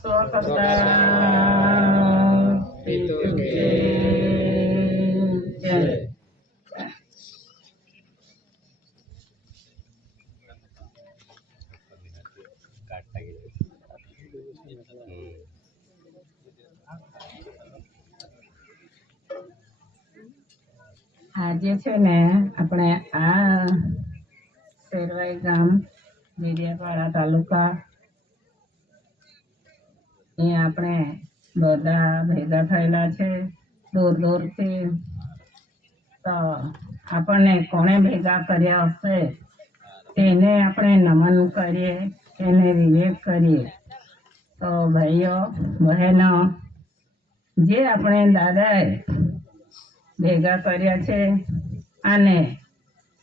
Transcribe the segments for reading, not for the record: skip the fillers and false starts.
આજે છે ને આપણે આ શેરવાઈ ગામ ડેડિયાપાડા તાલુકા અહીંયા આપણે બધા ભેગા થયેલા છે દૂર દૂરથી. તો આપણને કોણે ભેગા કર્યા હશે તેને આપણે નમન કરીએ, એને વિવેક કરીએ. તો ભાઈઓ બહેનો, જે આપણે દાદાએ ભેગા કર્યા છે અને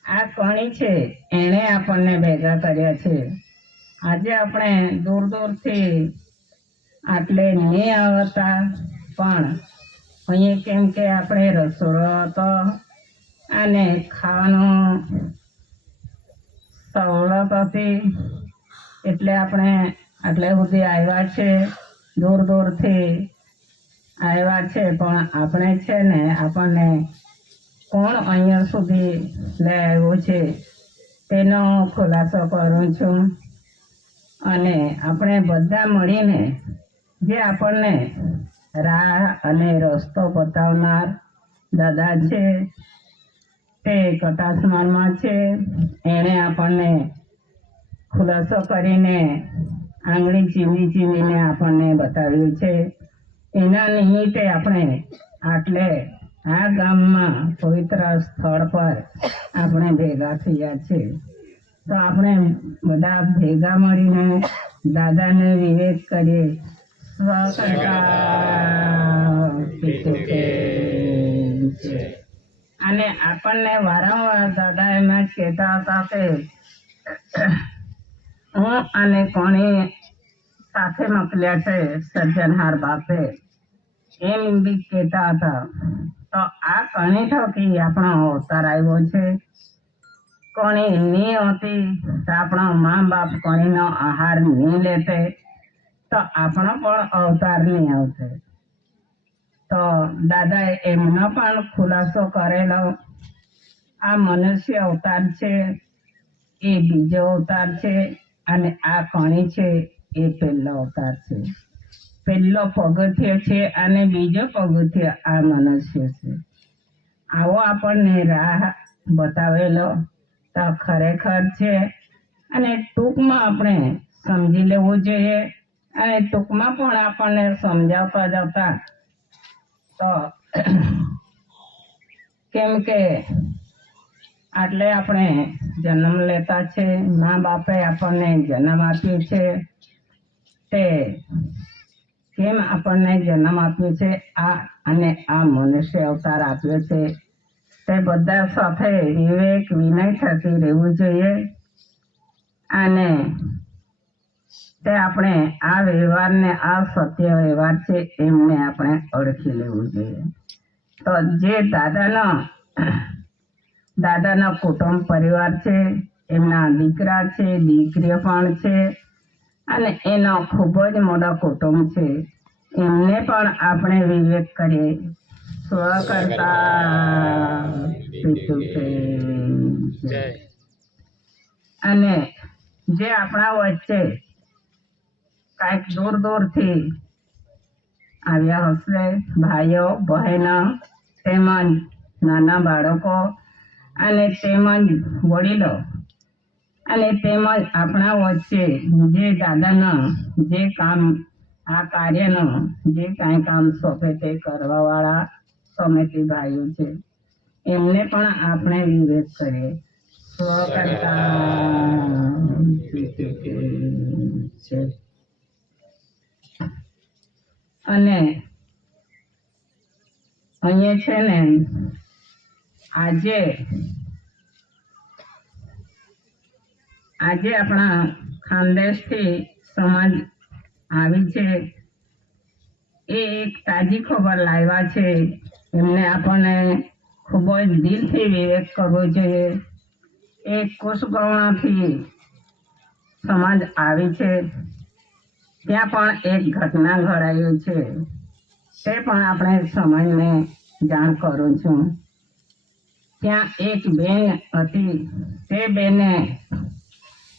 આ કણી છે એણે આપણને ભેગા કર્યા છે. આજે આપણે દૂર દૂરથી આટલે નહીં આવતા, પણ અહીંયા કેમ કે આપણે રસોડો હતો અને ખાવાનું સવલત હતી એટલે આપણે આટલે સુધી આવ્યા છે. દૂર દૂરથી આવ્યા છે, પણ આપણે છે ને આપણને કોણ અહીંયા સુધી લઈ આવ્યું છે તેનો ખુલાસો કરું છું. અને આપણે બધા મળીને જે આપણને રાહ અને રસ્તો બતાવનાર દાદા છે તે કટાસમારમાં છે, એણે આપણને ખુલાસો કરીને આંગળી ચીમી ચીમીને આપણને બતાવ્યું છે. એના નિમિત્તે આપણે આટલે આ ગામમાં પવિત્ર સ્થળ પર આપણે ભેગા થયા છે. તો આપણે બધા ભેગા મળીને દાદાને વિવેક કરીએ. અને આપણને વારંવાર દાદા એમ જ કહેતા હતા કે હું અને કોણી સાથે મોકલ્યા છે સર્જનહાર બાપે, એમ બી કહેતા હતા. તો આ કણી થકી આપણો અવતાર આવ્યો છે. કોણી નહીં હોતી તો આપણો મા બાપ કોણીનો આહાર નહીં લેતે તો આપણો પણ અવતાર નહીં આવશે. તો દાદાએ એમનો પણ ખુલાસો કરેલો. આ મનુષ્ય અવતાર છે એ બીજો અવતાર છે અને આ કણી છે એ પહેલો અવતાર છે. પહેલો પગથિયો છે અને બીજો પગથિયો આ મનુષ્ય છે. આવો આપણને રાહ બતાવેલો તો ખરેખર છે. અને ટૂંકમાં આપણે સમજી લેવું જોઈએ. અને ટૂંકમાં પણ આપણને સમજાવતા જતા તો કેમ કે આટલે આપણે જન્મ લેતા છે, મા બાપે આપણને જન્મ આપ્યો છે, તે કેમ આપણને જન્મ આપ્યો છે આ અને આ મનુષ્ય અવતાર આપ્યો છે તે બધા સાથે વિવેક વિનય થકી રહેવું જોઈએ. અને તે આપણે આ વ્યવહારને આ સત્ય વ્યવહાર છે એમને આપણે ઓળખી લેવું જોઈએ. તો જે દાદાનો કુટુંબ પરિવાર છે, એમના દીકરા છે, દીકરીઓ પણ છે અને એનો ખૂબ જ મોટો કુટુંબ છે, એમને પણ આપણે વિવેક કરીએ. સ્વકર્તા અને જે આપણા વચ્ચે કાંઈક દૂર દૂરથી આવ્યા હશે ભાઈઓ બહેનો તેમજ નાના બાળકો અને તેમજ વડીલો અને તેમજ આપણા વચ્ચે જે દાદાના જે કામ આ કાર્યનો જે કાંઈ કામ સોંપે તે કરવાવાળા સમિતિ ભાઈઓ છે, એમને પણ આપણે વિવેક કરીએ. સ્વકર્તા છે. અને અહીંયા છે ને આજે આપણા ખાનદેશથી સમાજ આવી છે એ એક તાજી ખબર લાવ્યા છે. એમને આપણને ખૂબ જ દિલથી વિવેક કરવો જોઈએ. એ કુશગવણાથી સમાજ આવી છે ત્યાં પણ એક ઘટના ઘડાયું છે, તે પણ આપણે સમાજને જાણ કરું છું. ત્યાં એક બેન હતી, તે બેને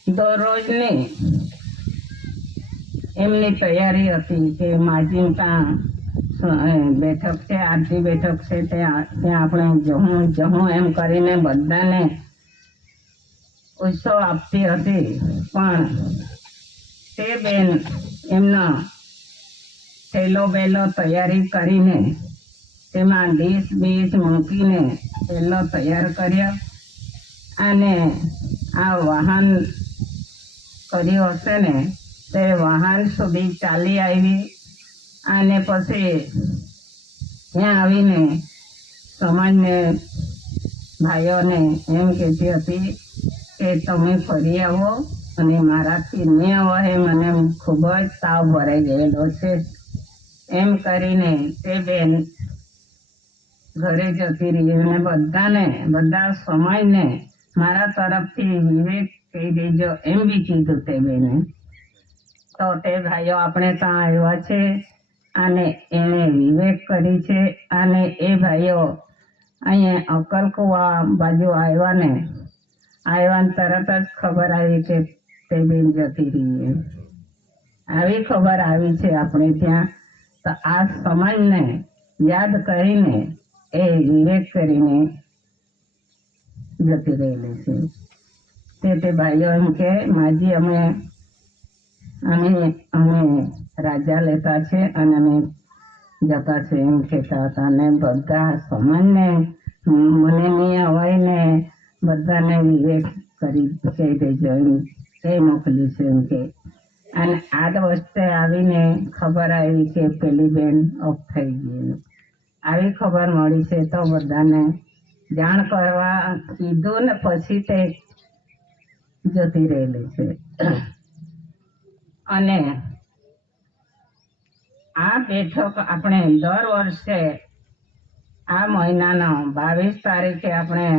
દરરોજની એમની તૈયારી હતી કે માજી ત્યાં બેઠક છે, આરતી બેઠક છે, ત્યાં આપણે જહું એમ કરીને બધાને ઉત્સવ આપતી હતી. પણ તે બેન એમનો થેલો બેલો તૈયારી કરીને તેમાં ડીશ બીશ મૂકીને થેલો તૈયાર કર્યો અને આ વાહન કર્યું હશે ને તે વાહન સુધી ચાલી આવી અને પછી ત્યાં આવીને સમાજને ભાઈઓને એમ કહેતી હતી કે તમે ફરી આવો અને મારાથી નહીં આવે, મને ખૂબ જ તાવ ભરાઈ ગયેલો છે. એમ કરીને તે બેન ઘરે જતી રહી અને બધા સમાજને મારા તરફથી વિવેક કહી દેજો એમ બી કીધું તે બેને. તો તે ભાઈઓ આપણે ત્યાં આવ્યા છે અને એણે વિવેક કરી છે અને એ ભાઈઓ અહીંયા અકલકુવા બાજુ આવ્યા તરત જ ખબર આવી કે તે બેન જતી રહી. આવી ખબર આવી છે આપણે ત્યાં. તો આ સમાજને યાદ કરીને એ વિવેક કરીને જતી રહેલી છે. તે ભાઈઓ એમ કે માજી અમે રાજા લેતા છે અને અમે જતા છે એમ કહેતા હતા. અને બધા સમાજને મને નહીં અવાય ને બધાને વિવેક કરી કહી દેજો એમ એ મોકલ્યું છે એમ કે. અને આ વખતે આવીને ખબર આવી કે પેલી બેન ઓફ થઈ ગઈ. આવી ખબર મળી છે તો બધાને જાણ કરવા કીધું ને પછી તે જતી રહેલી છે. અને આ બેઠક આપણે દર વર્ષે આ મહિનાનો 22 તારીખે આપણે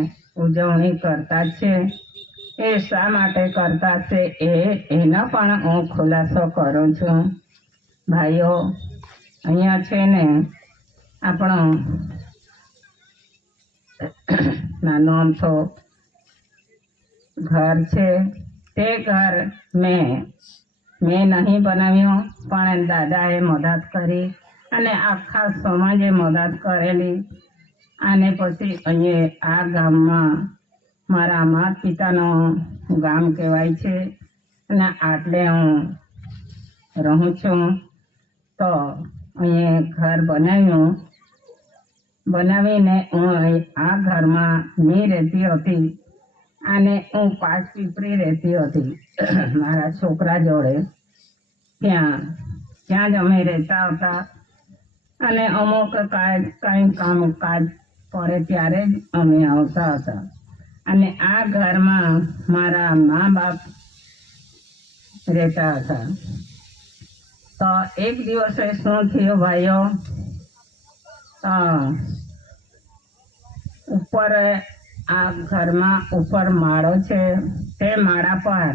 ઉજવણી કરતા છે. એ શા માટે કરતા છે એનો પણ હું ખુલાસો કરું છું. ભાઈઓ, અહીંયા છે ને આપણો નાનો અમથો ઘર છે. તે ઘર મેં નહીં બનાવ્યું, પણ દાદાએ મદદ કરી અને આખા સમાજે મદદ કરેલી. અને પછી અહીંયા આ ગામમાં મારા માતા પિતાનું ગામ કહેવાય છે અને આટલે હું રહું છું. તો અહીંયા ઘર બનાવીને હું આ ઘરમાં નહીં રહેતી હતી અને હું પાસ પીપરી રહેતી હતી મારા છોકરા જોડે. ત્યાં જ અમે રહેતા હતા અને અમુક કાંઈ કામકાજ પડે ત્યારે જ અમે આવતા હતા. અને આ ઘરમાં મારા મા બાપ રહેતા હતા. તો એક દિવસે શું થયું ભાઈઓ, ઉપર આ ઘરમાં ઉપર માળો છે, તે માળા પર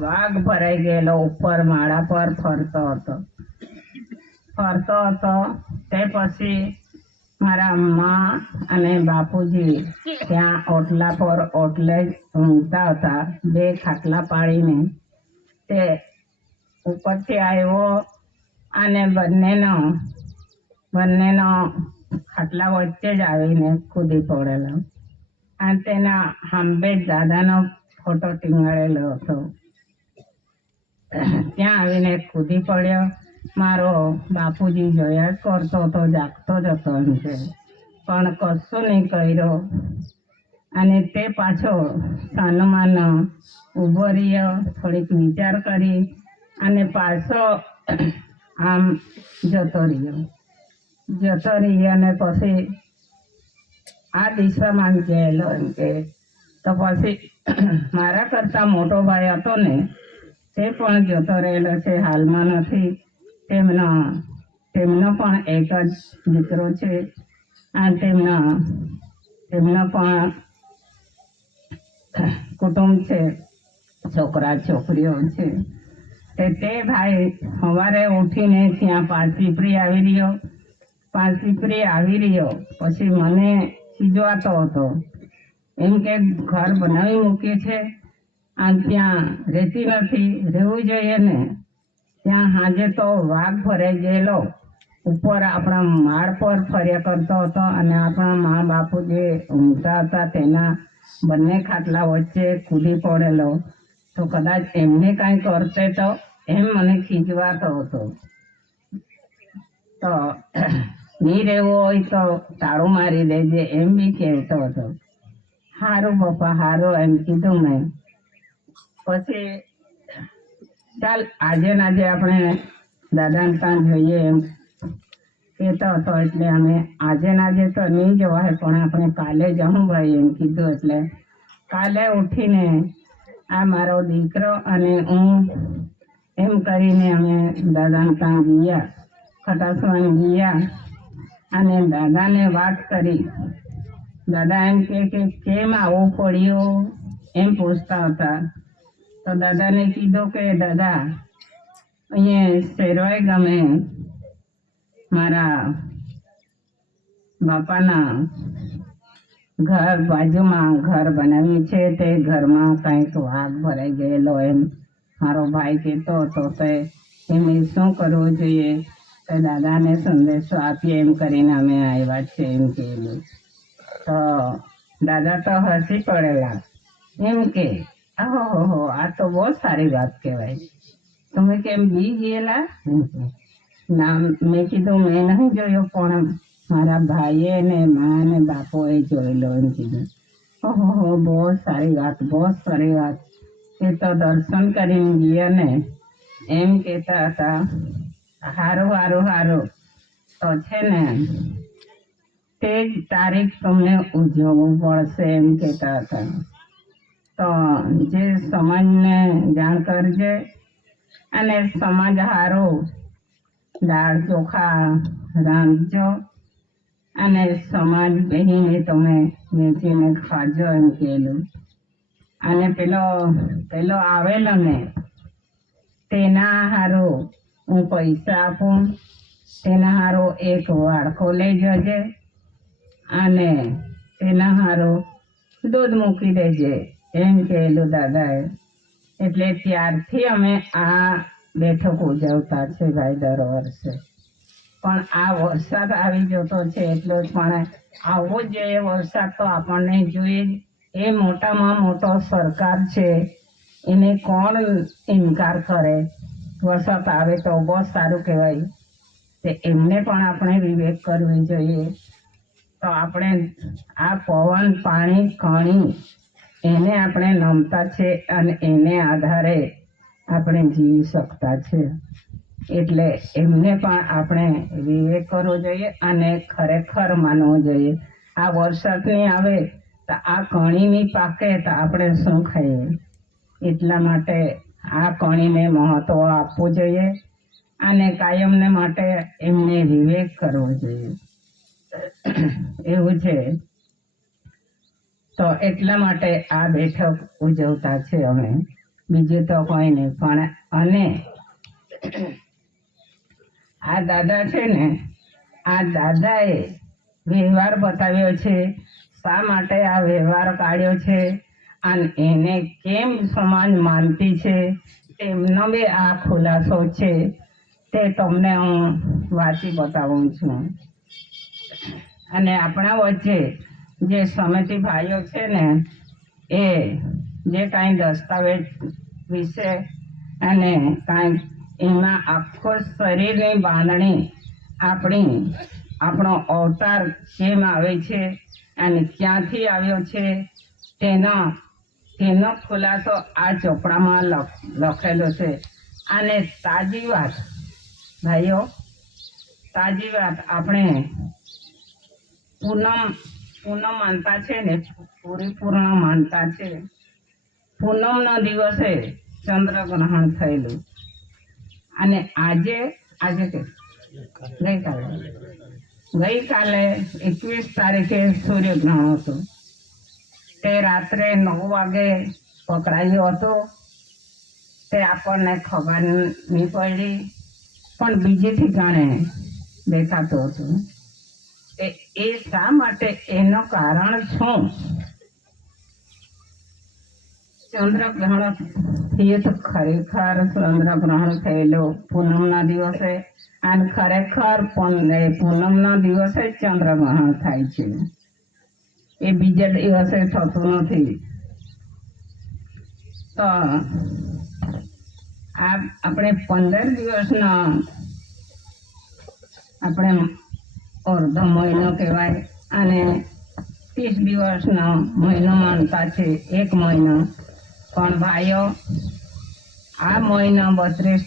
વાઘ ભરાઈ ગયેલો ઉપર માળા પર ફરતો હતો. તે પછી મારા મા અને બાપુજી ત્યાં ઓટલા પર ઓટલે ઊંઘતા હતા, 2 ખાટલા પાડીને. તે ઉપરથી આવ્યો અને બંનેનો ખાટલા વચ્ચે જ આવીને કૂદી પડેલો. અને તેના સાંભે દાદાનો ફોટો ટીંગાડેલો હતો. ત્યાં આવીને કૂદી પડ્યો. મારો બાપુજી જોયા જ કરતો હતો, જાગતો જ હતો એમ છે, પણ કશું નહીં કર્યો. અને તે પાછો સાનુમાન ઊભો રહ્યો, થોડીક વિચાર કરી અને પાછો આમ જતો રહ્યો અને પછી આ દિશામાં ગયેલો એમ કે. તો પછી મારા કરતા મોટો ભાઈ હતો ને તે પણ જતો રહેલો છે, હાલમાં નથી. તેમનો પણ એક જ દીકરો છે અને તેમનો પણ કુટુંબ છે, છોકરા છોકરીઓ છે. તે ભાઈ સવારે ઉઠીને ત્યાં પાંચપીપરી આવી રહ્યો. પાંચપીપરી આવી રહ્યો પછી મને ખીજવાતો હતો, એમ કે ઘર બનાવી મૂક્યું છે અને ત્યાં રહેતી નથી, રહેવું જોઈએ ને. ત્યાં સાંજે તો વાઘ ભરાઈ ગયેલો ઉપર આપણા માળ પર ફર્યા કરતો હતો અને આપણા મા બાપુ જે ઊંઘતા હતા તેના બંને ખાટલા વચ્ચે કૂદી પડેલો. તો કદાચ એમને કાંઈ કરતે તો એમ મને ખીજવાતો હતો. તો નહીં રહેવું હોય તો તાળું મારી દેજે એમ બી કહેતો હતો. સારું પપ્પા સારું એમ કીધું મેં. પછી ચાલ આજે ને આજે આપણે દાદાને ત્યાં જોઈએ એમ કહેતો હતો. એટલે અમે આજે ને આજે તો નહીં જવાય પણ આપણે કાલે જવું ભાઈ એમ કીધું. એટલે કાલે ઉઠીને આ મારો દીકરો અને હું એમ કરીને અમે દાદાને ત્યાં ગયા, ખટાસવાન ગયા અને દાદાને વાત કરી. દાદા એમ કે કેમ આવું પડ્યું એમ પૂછતા હતા. તો દાદાને કીધું કે દાદા અહીંયા શેરવાઈ ગામે મારા બાપાના ઘર બાજુમાં ઘર બનાવ્યું છે, તે ઘરમાં કંઈક વાઘ ભરાઈ ગયેલો એમ મારો ભાઈ કહેતો હતો. તે એમ શું કરવું જોઈએ? તો દાદાને સંદેશો આપીએ એમ કરીને અમે આવ્યા છે એમ કહેલું. તો દાદા તો હસી પડેલા, એમ કે ઓહો આ તો બહુ સારી વાત કહેવાય, તમે કેમ બી ગયેલા? ના મેં કીધું મેં નહીં જોયો પણ મારા ભાઈએ ને મા ને બાપોએ જોયેલો એમ કીધું. ઓહો બહુ સારી વાત, બહુ સારી વાત. એ તો દર્શન કરીને ગયા ને એમ કહેતા હતા. સારું સારું સારું. તો છે ને તે જ તારીખ તમને ઉજવવું પડશે એમ કહેતા હતા. તો જે સમાજને જાણ કરજે અને સમાજ હારું દાળ ચોખા રાંધજો અને સમાજ બહીને તમે વેચીને ખાજો એમ કહેલું. અને પેલો આવેલો ને તેના હારું હું પૈસા આપું, તેના હારું એક વાડકો લઈ જજે અને તેના હારું દૂધ મૂકી દેજે એમ કહેલું દાદાએ. એટલે ત્યારથી અમે આ બેઠક ઉજવતા છે ભાઈ દર વર્ષે. પણ આ વરસાદ આવી જતો છે એટલો જ, પણ આવવો જ જોઈએ વરસાદ તો આપણને જોઈએ જ. એ મોટામાં મોટો સરકાર છે, એને કોણ ઇનકાર કરે? વરસાદ આવે તો બહુ સારું કહેવાય. તે એમને પણ આપણે વિવેક કરવી જોઈએ. તો આપણે આ પવન પાણી કણી એને આપણે નમતા છે અને એને આધારે આપણે જીવી શકતા છે. એટલે એમને પણ આપણે વિવેક કરવો જોઈએ અને ખરેખર માનવું જોઈએ. આ વરસાદ નહીં આવે તો આ કણી નહીં પાકે તો આપણે શું ખાઈએ? એટલા માટે આ કણીને મહત્વ આપવું જોઈએ અને કાયમને માટે એમને વિવેક કરવો જોઈએ. એવું છે. તો એટલા માટે આ બેઠક ઉજવતા છે અમે, બીજું તો કોઈ નહીં. પણ અને આ દાદા છે ને, આ દાદાએ વ્યવહાર બતાવ્યો છે. શા માટે આ વ્યવહાર કાઢ્યો છે અને એને કેમ સમાજ માનતી છે તેમનો બી આ ખુલાસો છે. તે તમને હું વાંચી બતાવું છું. અને આપણા વચ્ચે જે સમિતિ ભાઈઓ છે ને એ જે કાંઈ દસ્તાવેજ વિશે અને કાંઈ એમાં આખો શરીરની બાંધણી આપણો અવતાર કેમ આવે છે અને ક્યાંથી આવ્યો છે તેનો ખુલાસો આ ચોપડામાં લખેલો છે. અને તાજી વાત ભાઈઓ, તાજી વાત આપણે પૂનમ માનતા છે ને, પૂર્ણ માનતા છે. પૂનમના દિવસે ચંદ્રગ્રહણ થયેલું અને આજે કે ગઈકાલે 21 તારીખે સૂર્યગ્રહણ હતું. તે રાત્રે 9 વાગે પકડાયું હતું. તે તે આપણને ખબર નહીં પડી, પણ બીજે ઠેકાણે દેખાતું હતું. એ શા માટે? એનું કારણ શું? ચંદ્રગ્રહણ થઈએ તો ખરેખર ચંદ્રગ્રહણ થયેલું પૂનમના દિવસે, અને ખરેખર પૂનમના દિવસે જ ચંદ્રગ્રહણ થાય છે, એ બીજા દિવસે થતું નથી. તો આપણે 15 દિવસના આપણે અર્ધ મહિનો કહેવાય, અને 30 દિવસનો મહિનો માનતા છે, 1 મહિનો. પણ ભાઈઓ, આ મહિનો 32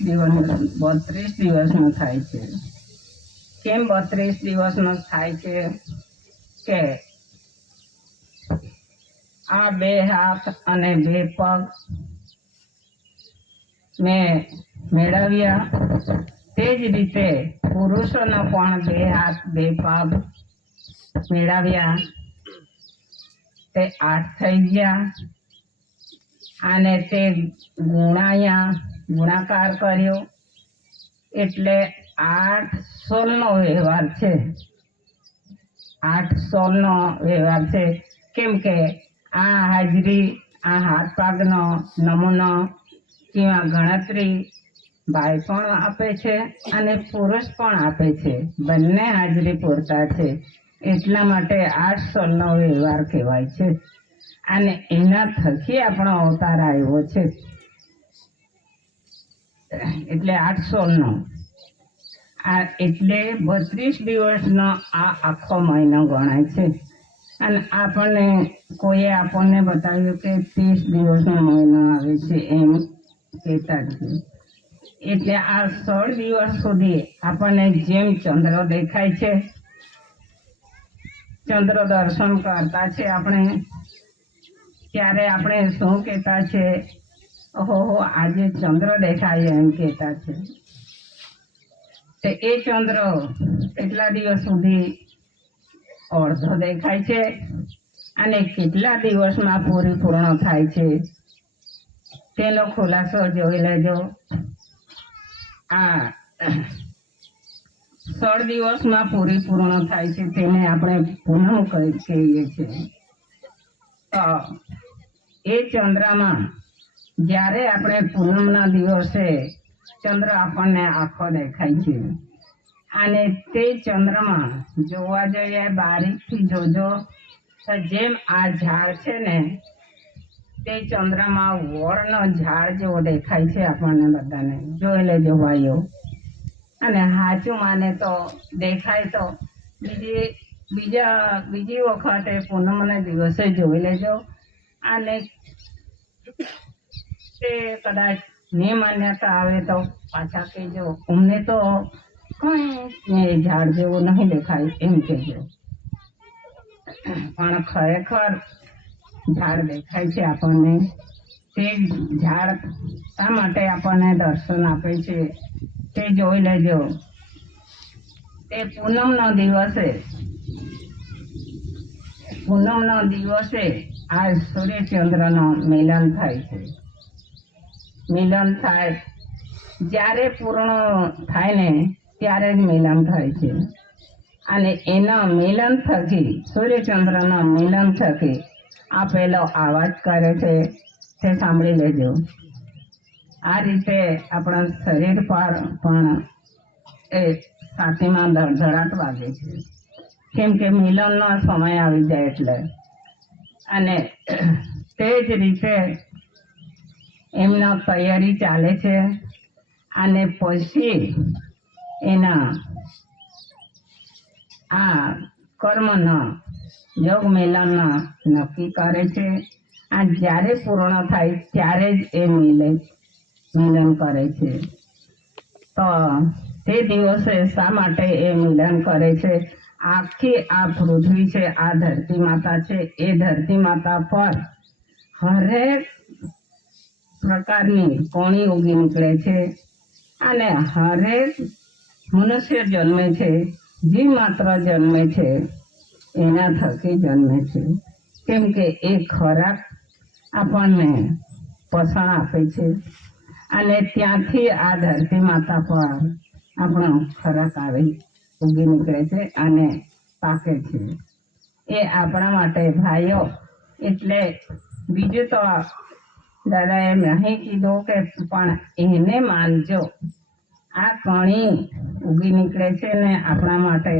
દિવસનો થાય છે. કેમ 32 દિવસનો થાય છે? કે આ 2 હાથ અને 2 પગ મેં મેળવ્યા, તે જ રીતે પુરુષોનો પણ 2 હાથ 2 પગ મેળવ્યા, તે 8 થઈ ગયા. અને તે ગુણાકાર કર્યો એટલે 8 16નો વ્યવહાર છે. 8 16નો વ્યવહાર છે. કેમ કે આ હાજરી, આ હાથ પગનો નમૂનો કિંવા ગણતરી ભાઈ પણ આપે છે અને પુરુષ પણ આપે છે, બંને હાજરી પૂરતા છે. એટલા માટે 8 16નો વ્યવહાર કહેવાય છે. અને એના થકી આપણો અવતાર આવ્યો છે, એટલે 8 16નો. એટલે 32 દિવસનો આ આખો મહિનો ગણાય છે. અને કોઈએ આપણને બતાવ્યું કે 30 દિવસનો મહિનો આવે છે, એમ કહેતા જ. એટલે આ 16 દિવસ સુધી આપણને જેમ ચંદ્ર દેખાય છે, ચંદ્ર દર્શન કરતા છે આપણે, ત્યારે આપણે શું કહેતા છે? ઓહો, આજે ચંદ્ર દેખાય, એમ કહેતા છે. એ ચંદ્ર કેટલા દિવસ સુધી અડધો દેખાય છે અને કેટલા દિવસમાં પૂર્ણ થાય છે, તેનો ખુલાસો જોઈ લેજો. આ 16 દિવસમાં પૂર્ણ થાય છે, તેને આપણે પૂનમ કહીએ છીએ. તો એ ચંદ્રમાં જ્યારે આપણે પૂનમના દિવસે ચંદ્ર આપણને આખો દેખાય છે, અને તે ચંદ્રમાં જોવા જઈએ, બારીકથી જોજો તો જેમ આ ઝાડ છે ને, તે ચંદ્રમાં વડનો ઝાડ જેવો દેખાય છે આપણને બધાને. જોઈ લેજો ભાઈઓ. અને સાચું માને તો દેખાય તો બીજી વખતે પૂનમના દિવસે જોઈ લેજો. અને તે કદાચ ની માન્યતા આવે તો પાછા કહેજો, અમને તો કઈ ઝાડ જેવું નહીં દેખાય, એમ કહેજો. પણ ખરેખર ઝાડ દેખાય છે આપણને. તે ઝાડ શા માટે આપણને દર્શન આપે છે તે જોઈ લેજો. તે પૂનમના દિવસે આ સૂર્યચંદ્રનો મિલન થાય છે. મિલન થાય જ્યારે પૂર્ણ થાય ને, ત્યારે જ મિલન થાય છે. અને એના મિલન થકી, સૂર્યચંદ્રના મિલન થકી આ પેલો અવાજ કરે છે, તે સાંભળી લેજો. આ રીતે આપણા શરીર પર પણ એ છાતીમાં ધડધડાટ વાગે છે, કેમ કે મિલનનો સમય આવી જાય એટલે. અને તે જ રીતે એમના તૈયારી ચાલે છે. અને પછી એના આ કર્મના યોગ મિલનના નક્કી કરે છે. આ જ્યારે પૂર્ણ થાય ત્યારે જ એ મિલન કરે છે. તો તે દિવસે શા માટે એ મિલન કરે છે? આખી આ પૃથ્વી છે, આ ધરતી માતા છે, એ ધરતી માતા પર હરેક પ્રકારની કોણી ઉગી નીકળે છે. અને હરેક મનુષ્ય જન્મે છે, જે માત્ર જન્મે છે એના થકી જન્મે છે. કેમ કે એ ખોરાક આપણને પોષણ આપે છે. અને ત્યાંથી આ ધરતી માતા પર આપણો ખોરાક આવી ઉગી નીકળે છે અને પાકે છે. એ આપણા માટે ભાઈઓ, એટલે બીજું તો દાદાએ નહીં કીધું કે પણ એને માનજો. આ કણી ઉગી નીકળે છે ને આપણા માટે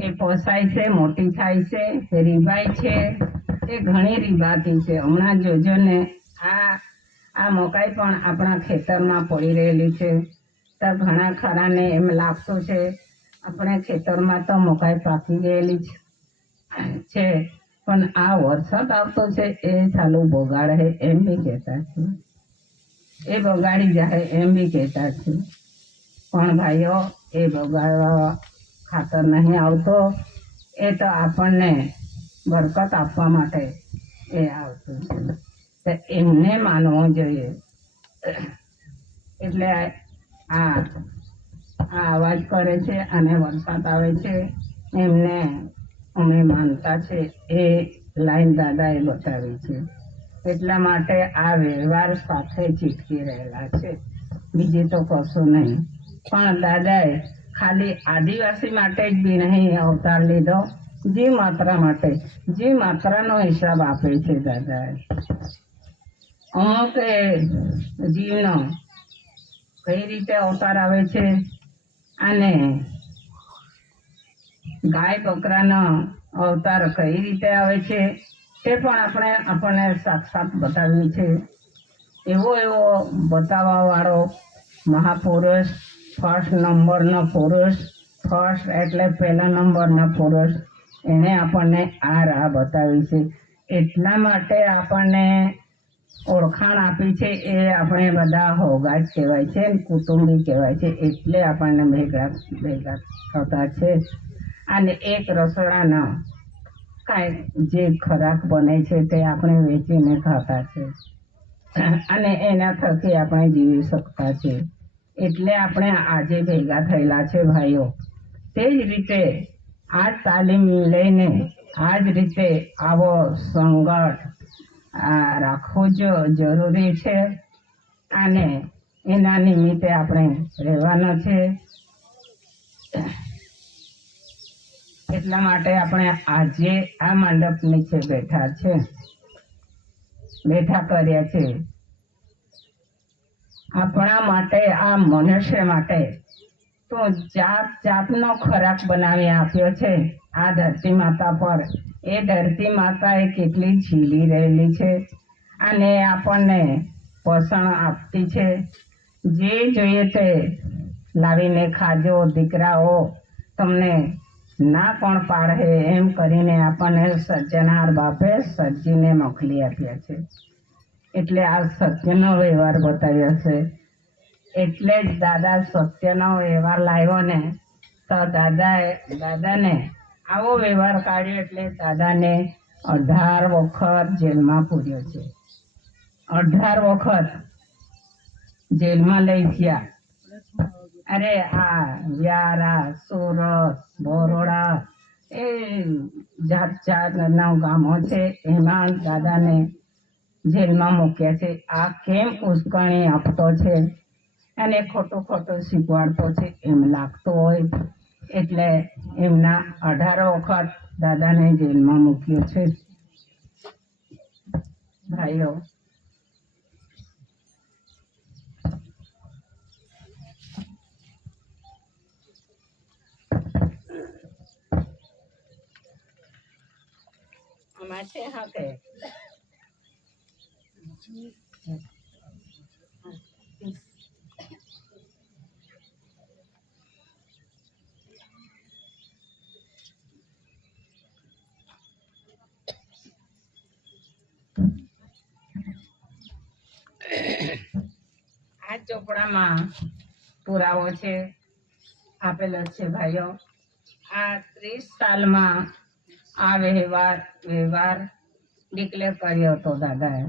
એ પોસાય છે, મોટી થાય છે, રીબાય છે. એ ઘણી રીબાતી છે. હમણાં જોજો ને આ મકાઈ પણ આપણા ખેતરમાં પડી રહેલી છે. તો ઘણા ખરાને એમ લાગતું છે આપણે ખેતરમાં તો મકાઈ પાકી ગયેલી છે, પણ આ વરસાદ આવતો છે એ ચાલુ બગાડે એમ બી કહેતા છે, એ બગાડી જાય એમ બી કહેતા છે. પણ ભાઈઓ, એ બગાડવા ખાતર નહીં આવતો, એ તો આપણને બરકત આપવા માટે એ આવતું છે. તો એમને માનવું જોઈએ. એટલે આ અવાજ કરે છે અને વરસાદ આવે છે એમને અમે માનતા છે. એ લાઈન દાદાએ બતાવી છે. એટલા માટે આ વ્યવહાર સાથે ચીટકી રહેલા છે, બીજે તો કશું નહીં. પણ દાદાએ ખાલી આદિવાસી માટે જ બી નહીં અવતાર લીધો, જીવ માત્ર માટે, જીવ માત્રનો હિસાબ આપે છે દાદાએ. અમુક જીવનો કઈ રીતે અવતાર આવે છે અને ગાય બકરાનો અવતાર કઈ રીતે આવે છે તે પણ આપણને સાક્ષાત બતાવ્યું છે. એવો બતાવવા વાળો મહાપુરુષ, ફર્સ્ટ નંબરનો પુરુષ, ફર્સ્ટ એટલે પહેલા નંબરના પુરુષ, એને આપણને આ રાહ બતાવી છે. એટલા માટે આપણને ઓળખાણ આપી છે. એ આપણે બધા હોગા જ કહેવાય છે, કુટુંબી કહેવાય છે. એટલે આપણને ભેગા થતા છે. અને એક રસોડાનો કાંઈ જે ખોરાક બને છે તે આપણે વેચીને ખાતા છે અને એના થકી આપણે જીવી શકતા છે. એટલે આપણે આજે ભેગા થયેલા છે ભાઈઓ. તે જ રીતે આ તાલીમ લઈને આ જ રીતે આવો સંઘર્ષ રાખવો જરૂરી છે અને એના નિમિત્તે આપણે રહેવાનો છે. એટલા માટે આપણે આજે આ મંડપ નીચે બેઠા કર્યા છે. આપણા માટે, આ મનુષ્ય માટે તો જાતનો ખોરાક બનાવી આપ્યો છે આ ધરતી માતા પર. એ ધરતી માતા એ કેટલી ઝીલી રહેલી છે અને આપણને પોષણ આપતી છે. જે જોઈએ તે લાવીને ખાજો દીકરાઓ, તમને ના પણ પાડે એમ કરીને આપણને સર્જનહાર બાપે સર્જીને મોકલી આપ્યા છે. એટલે આ સત્યનો વ્યવહાર બતાવ્યો છે. એટલે જ દાદા સત્યનો વ્યવહાર લાવ્યો ને તો દાદાને આવો વ્યવહાર કાઢ્યો એટલે દાદાને 18 વખત જેલમાં પૂર્યો છે. 18 વખત જેલમાં લઈ ગયા. અરે આ વ્યારા, સુરત, બરોડા, એ જાતના ગામો છે, એમાં દાદાને જેલમાં મૂક્યા છે. આ કેમ ઉશ્કેરણી આપતો છે અને ખોટું શીખવાડતો છે એમ લાગતું હોય એટલે એમના 18 વખત દાદાને જેલમાં મૂક્યો છે. ભાઈઓ, આમાં છે હા કે આ ચોપડામાં પુરાવો છે, આપેલો છે ભાઈઓ. આ 30 સાલમાં આ વ્યવહાર ડિક્લેર કર્યો હતો દાદાએ.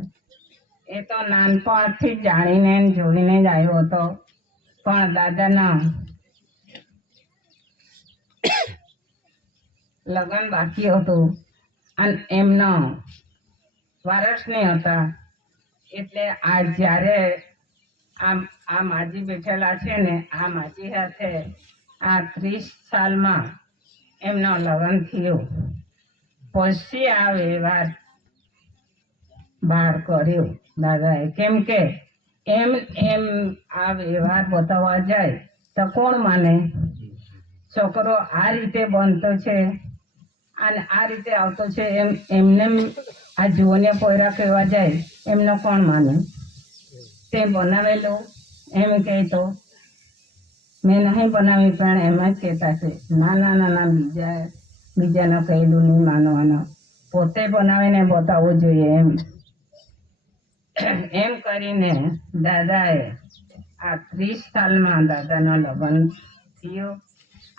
એ તો નાનપણથી જાણીને જોઈને જ આવ્યો હતો, પણ દાદાના લગ્ન બાકી હતું અને એમનો વારસ નહીં હતા. એટલે આ જ્યારે આ માજી બેઠેલા છે ને, આ માજી સાથે આ 30 સાલમાં એમનો લગ્ન થયું. પછી આ વ્યવહાર બહાર કર્યો દાદાએ. કેમ કે એમ એમ આ વ્યવહાર બતાવવા જાય તો કોણ માને? છોકરો આ રીતે બનતો છે અને આ રીતે આવતો છે, એમને આ જુઓને પોયરા કહેવા જાય, એમનો કોણ માને? તે બનાવેલું એમ કહેતો મેં નહીં બનાવી, પણ એમ જ કહેતા છે ના ના ના ના, બીજાનો કહેલું નહીં માનવાનો, પોતે બનાવીને બતાવવું જોઈએ. એમ કરીને દાદાએ આ 30 સાલમાં દાદાનો લગ્ન થયું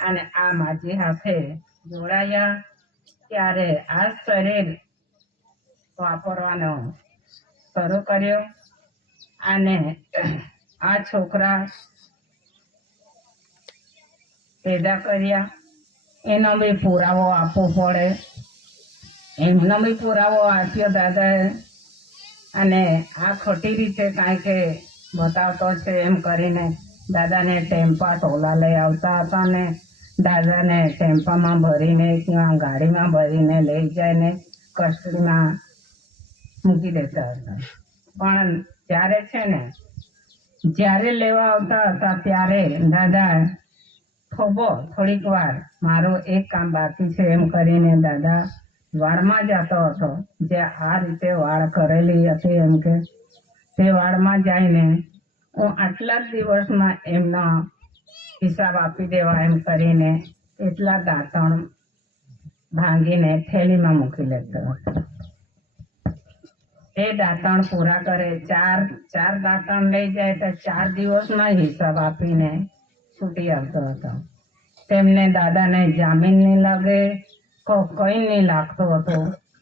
અને આ માજી સાથે જોડાયા. ત્યારે આ શરીર વાપરવાનો શરૂ કર્યો અને આ છોકરા પેદા કર્યા. એનો બી પુરાવો આપવો પડે. એમનો બી પુરાવો આપ્યો દાદાએ. અને આ ખોટી રીતે કાંઈ કે બતાવતો છે એમ કરીને દાદાને ટેમ્પા ટોલા લઈ આવતા હતા ને દાદાને ટેમ્પામાં ભરીને ત્યાં ગાડીમાં ભરીને લઈ જાય કસ્ટડીમાં મૂકી દેતા હતા. પણ ત્યારે છે ને, જ્યારે લેવા આવતા હતા ત્યારે દાદા થોડીક વાર મારું એક કામ બાકી છે એમ કરીને દાદા વાડમાં જતો હતો. જે આ રીતે વાડ કરેલી હતી એમ કે તે વાડમાં જઈને હું આટલા જ દિવસમાં એમનો હિસાબ આપી દેવા એમ કરીને એટલા દાંતણ ભાંગીને થેલીમાં મૂકી લેતો હતો. એ દાંતણ પૂરા કરે, ચાર દાંતણ લઈ જાય તો 4 દિવસમાં હિસાબ આપીને છૂટી આવતો હતો. તેમને દાદાને જામીન નહીં લાગે, કઈ નહીં લાગતો હતો.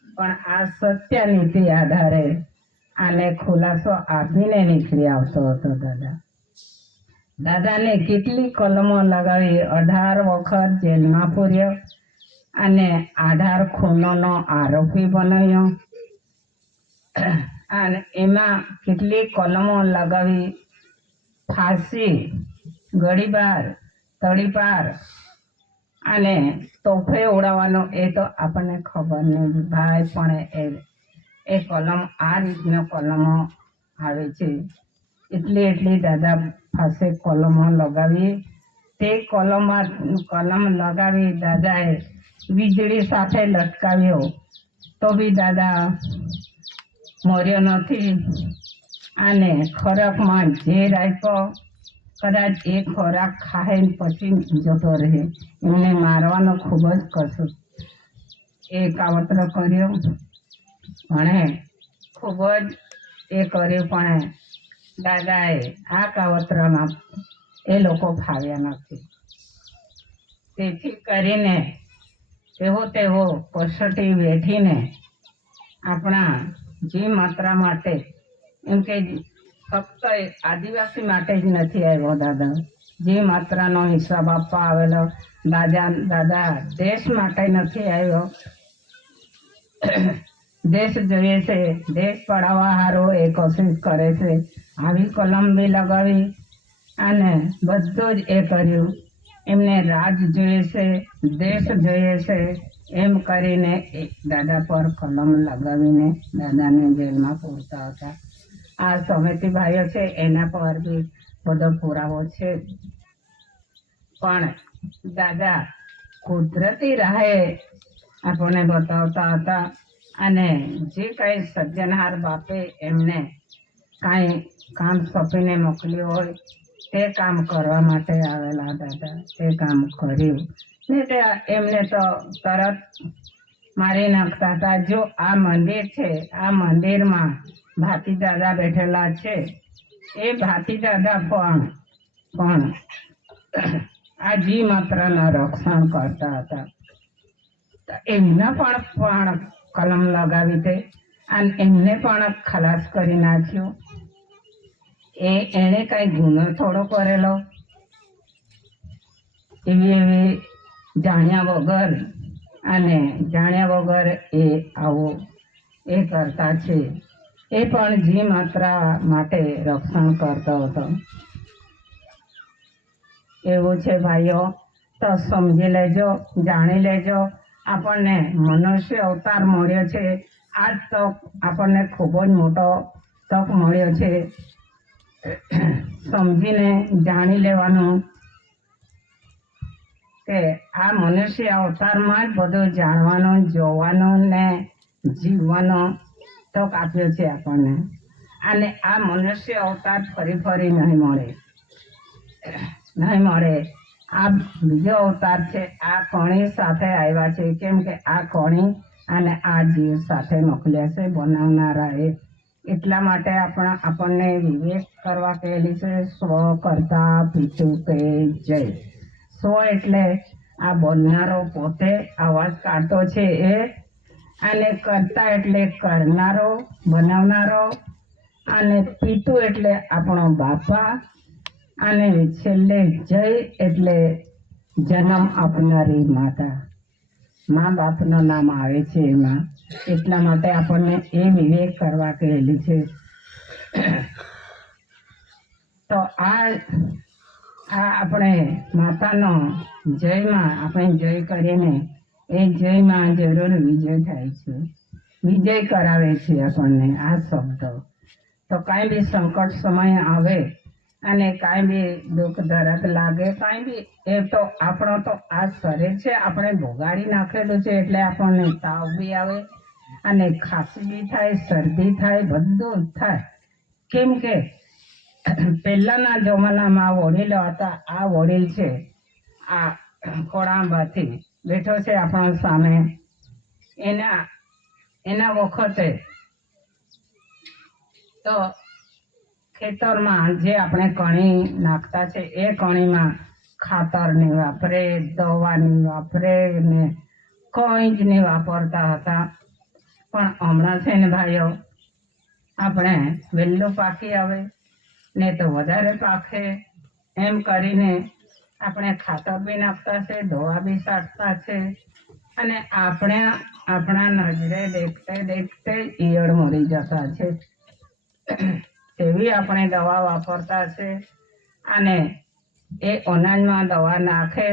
પણ આ સત્ય નીતિ આધારે આને ખુલાસો આપીને નીકળી આવતો હતો. દાદાને કેટલી કલમો લગાવી, 18 વખત જેલમાં પૂર્યો અને 18 ખૂનોનો આરોપી બનાવ્યો. અને એમાં કેટલી કલમો લગાવી, ફાંસી, ગળીબાર, તડીપાર અને તોફે ઉડાવવાનો એ તો આપણને ખબર નહીં ભાઈ. પણ એ કલમ આ રીતનો કલમો આવે છે. એટલી દાદા પાસે કલમો લગાવી. તે કલમ લગાવી દાદાએ વીજળી સાથે લટકાવ્યો તો બી દાદા મર્યો નથી. અને ખોરાકમાં ઝેર આપ્યો. કદાચ એ ખોરાક ખાઈને પછી જતો રહે. એમને મારવાનો ખૂબ જ કશું એ કાવતરો કર્યો. પણ ખૂબ જ એ કર્યું, પણ દાદાએ આ કાવતરામાં એ લોકો ફાવ્યા નથી. તેથી કરીને તેવો કસોટી બેઠીને આપણા જીવ માત્રા માટે, એમ કે ફક્ત આદિવાસી માટે જ નથી આવ્યો દાદા, જે માત્રાનો હિસાબ આપવા આવેલો. દાદા દેશ માટે નથી આવ્યો. દેશ જોઈએ છે, દેશ પડાવવા હારો એ કોશિશ કરે છે. આવી કલમ બી લગાવી અને બધું જ એ કર્યું. એમને રાજ જોઈએ છે, દેશ જોઈએ છે એમ કરીને દાદા પર કલમ લગાવીને દાદાને જેલમાં પૂરતા હતા. આ સમિતિ ભાઈઓ છે એના પર બી બધો પુરાવો છે. પણ દાદા કુદરતી રાહે આપણને બતાવતા હતા. અને જે કંઈ સજ્જનહાર બાપે એમને કાંઈ કામ સોંપીને મોકલ્યું હોય તે કામ કરવા માટે આવેલા દાદા. તે કામ કર્યું ને તે એમને તો તરત મારી નાખતા હતા. જો આ મંદિર છે, આ મંદિરમાં ભાતી દાદા બેઠેલા છે, એ ભાતી દાદા પણ આ જી માત્રાના રક્ષણ કરતા હતા. એમના પણ કલમ લગાવી દે અને એમને પણ ખલાસ કરી નાખ્યો. એણે કઈ ગુનો થોડો કરેલો? એવી જાણ્યા વગર એ આવો એ કરતા છે. એ પણ જીવ માત્રા માટે રક્ષણ કરતો હતો. એવું છે ભાઈઓ, તો સમજી લેજો, જાણી લેજો. આપણને મનુષ્ય અવતાર મળ્યો છે. આજ તક આપણને ખૂબ જ મોટો તક મળ્યો છે. સમજીને જાણી લેવાનું કે આ મનુષ્ય અવતારમાં જ બધું જાણવાનું, જોવાનું ને જીવવાનો તક આપ્યો છે આપણને. અને આ મનુષ્ય અવતાર ફરી ફરી નહીં મળે. આ બીજો અવતાર છે. આ કણી સાથે આવ્યા છે, કેમ કે આ કણી અને આ જીવ સાથે મોકલ્યા છે બનાવનારા. એટલા માટે આપણને વિવેક કરવા કહેલી છે. સ્વ કરતા પીછું કે જય. સ્વ એટલે આ બોલનારો પોતે અવાજ કાઢતો છે એ, અને કરતા એટલે કરનારો, બનાવનારો, અને પીતું એટલે આપણો બાપા, અને છેલ્લે જય એટલે જન્મ આપનારી માતા. મા બાપનું નામ આવે છે એમાં. એટલા માટે આપણને એ વિવેક કરવા કહેલી છે. તો આ આપણે માતાનો જયમાં આપણે જય કરીને એ જયમાં જરૂર વિજય થાય છે. વિજય કરાવે છે આપણને આ શબ્દ. તો કાંઈ બી સંકટ સમય આવે અને કાંઈ બી દુઃખ દર્દ લાગે, કાંઈ બી, એ તો આપણો તો આ શરીર છે, આપણે ભોગાડી નાખેલું છે. એટલે આપણને તાવ બી આવે અને ખાંસી બી થાય, શરદી થાય, બધું થાય. કેમ કે પહેલાના જમાનામાં વડીલો હતા. આ વડીલ છે, આ કોળાંબાથી બેઠો છે આપણા સામે. એના વખતે તો ખેતરમાં જે આપણે કણી નાખતા છે એ કણીમાં ખાતર નહીં વાપરે, દવા નહીં વાપરે ને કંઈ જ નહીં વાપરતા હતા. પણ હમણાં છે ને ભાઈઓ, આપણે વહેલું પાકી આવે ને તો વધારે પાકે એમ કરીને આપણે ખાતર બી નાખતા છે, દવા બી છાંટતા છે, અને આપણા નજરે દેખતે ઈયળ મરી જતા છે. એવી આપણે દવા વાપરતા છે. અને એ અનાજમાં દવા નાખે,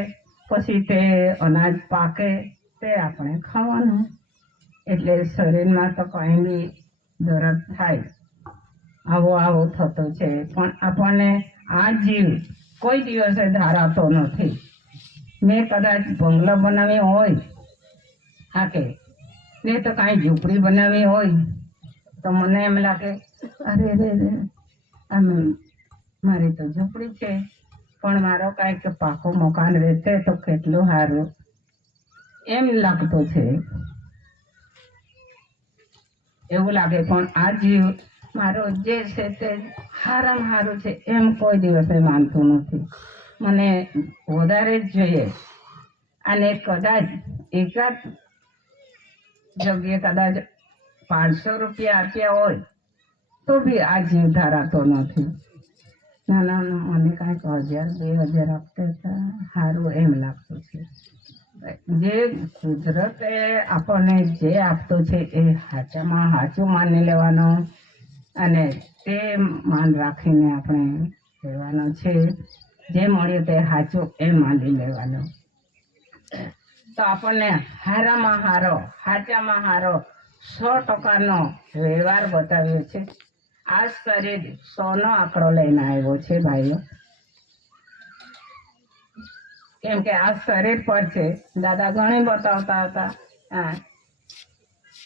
પછી તે અનાજ પાકે, તે આપણે ખાવાનું. એટલે શરીરમાં તો કંઈ બી દર્દ થાય, આવું થતું છે. પણ આપણને આ જીવ કોઈ દિવસે ધારાતો નથી. મેં કદાચ બંગલો બનાવી હોય, કે ને તો કાંઈ ઝૂંપડી બનાવી હોય, તો મને એમ લાગે, અરે આમ મારી તો ઝૂંપડી છે, પણ મારો કાંઈક પાકું મકાન રહેશે તો કેટલું સારું, એમ લાગતું છે. એવું લાગે. પણ આ જીવ મારો જે છે તે સારામાં સારું છે એમ કોઈ દિવસે માનતું નથી. મને વધારે જ જોઈએ. અને કદાચ એકાદ જગ્યાએ કદાચ 500 રૂપિયા આપ્યા હોય તો બી આ જીવ ધરાતો નથી. ના, મને કાંઈક 1000-2000 આપતા સારું એમ લાગતું છે. જે કુદરતે આપણને જે આપતું છે એ સાચામાં સાચું માની લેવાનું, અને તે માન રાખીને આપણે રહેવાનું છે. જે મળ્યું તે સાચું એ માની લેવાનું. તો આપણને સારામાં સારો, સાચામાં સારો 100%નો વ્યવહાર બતાવ્યો છે. આ શરીર 100નો આંકડો લઈને આવ્યો છે ભાઈઓ. કેમ કે આ શરીર પર છે. દાદા ઘણી બતાવતા હતા.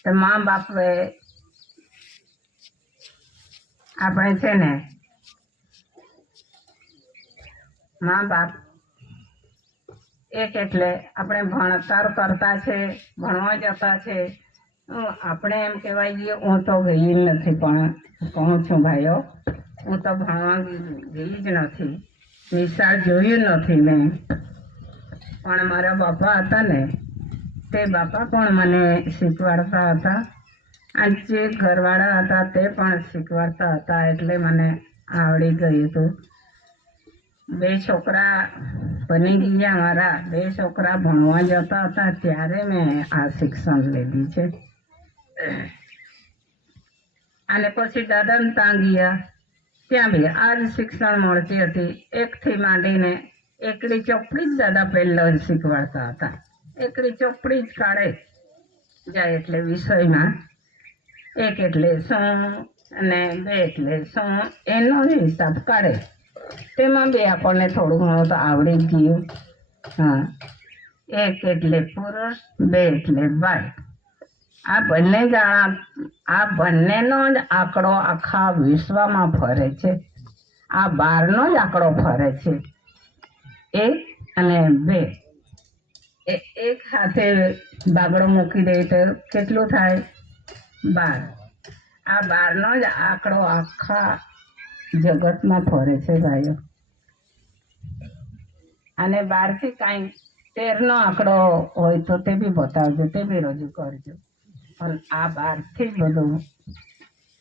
તો મા બાપે આપણે છે ને, મા બાપ એક એટલે આપણે ભણતર કરતા છે, ભણવા જતા છે. આપણે એમ કહેવાય ગયું, હું તો ગઈ નથી, પણ કહું છું ભાઈઓ, હું તો ભણવા ગઈ જ નથી, નિશાળ જોયું નથી મેં. પણ મારા બાપા હતા ને, તે બાપા પણ મને શીખવાડતા હતા. અને જે ઘરવાળા હતા તે પણ શીખવાડતા હતા. એટલે મને આવડી ગયું હતું. 2 છોકરા બની ગયા મારા. 2 છોકરા ભણવા જતા હતા ત્યારે મેં આ શિક્ષણ લીધી છે. અને પછી દાદાને ત્યાં ગયા, ત્યાં બી આ જ શિક્ષણ મળતી હતી. એકથી માંડીને એકડી ચોપડી જ દાદા પહેલો શીખવાડતા હતા. એકડી ચોપડી જ કાઢે જાય એટલે વિષયમાં એક એટલે શું અને બે એટલે શું એનો હિસાબ કાઢે. તેમાં બી આપણને થોડું ઘણું તો આવડી જ ગયું. હા, એક એટલે પુરુષ, બે એટલે બાય. આ બંને આ બંનેનો જ આંકડો આખા વિશ્વમાં ફરે છે. આ 12નો જ આંકડો ફરે છે. એક અને બે એક હાથે બાગડો મૂકી દે તો કેટલું થાય? 12. આ 12નો જ આંકડો આખા જગતમાં ફરે છે ભાઈઓ. અને 12થી કાંઈ 13નો આંકડો હોય તો તે બી બતાવજો, તે બી રજૂ કરજો. પણ આ 12થી જ બધું